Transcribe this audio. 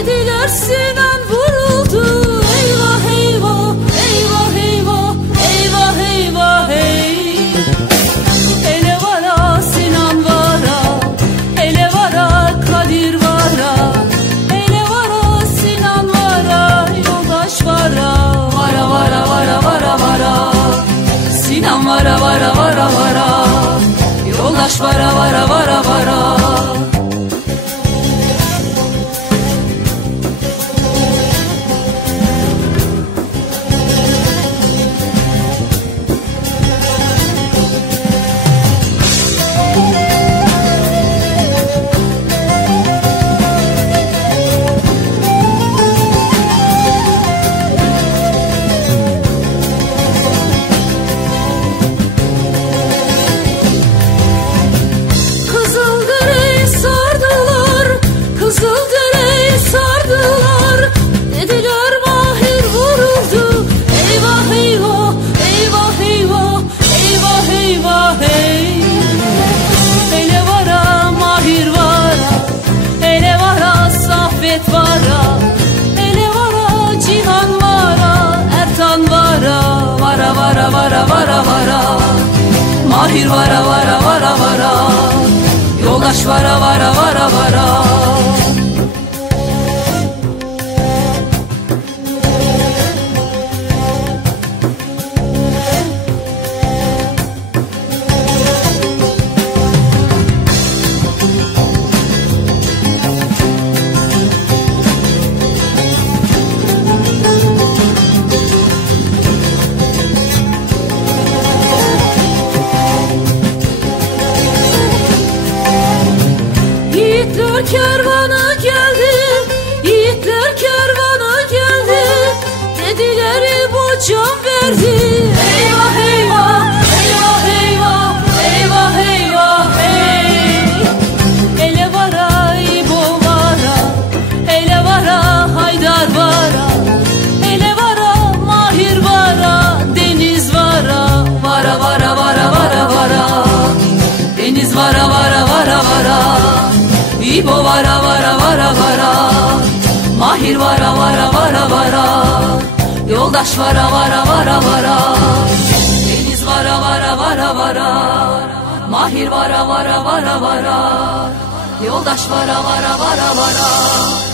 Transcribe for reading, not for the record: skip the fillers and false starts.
Dediler Sinan vuruldu. Eyvah eyvah, eyvah eyvah, eyvah eyvah hey. Ele vara Sinan vara, ele vara Kadir vara, ele vara Sinan vara, yoldaş vara, vara vara vara vara vara. Sinan vara vara vara vara, yoldaş vara vara vara vara. Kızıldere'yi sardılar, dediler Mahir vuruldu. Eyvah eyvah, eyvah eyvah, eyvah eyvah hey. Ele vara Mahir vara, ele vara Saffet vara, ele vara Cihan vara, Ertan vara, vara vara vara vara vara. Mahir vara vara vara vara, yoldaş vara vara vara vara. Yiğitler kervanı geldi, yiğitler kervanı geldi, dediler bu can verdi. Eyvah eyvah, eyvah eyvah, eyvah eyvah hey. Ele vara İbo vara, ele vara Haydar vara, ele vara Mahir vara, Deniz vara, vara vara vara vara vara. Deniz vara vara vara vara, İbo vara vara vara vara, Mahir vara vara vara vara, yoldaş vara vara vara vara. Deniz vara vara vara vara, Mahir vara vara vara vara, yoldaş vara vara vara vara.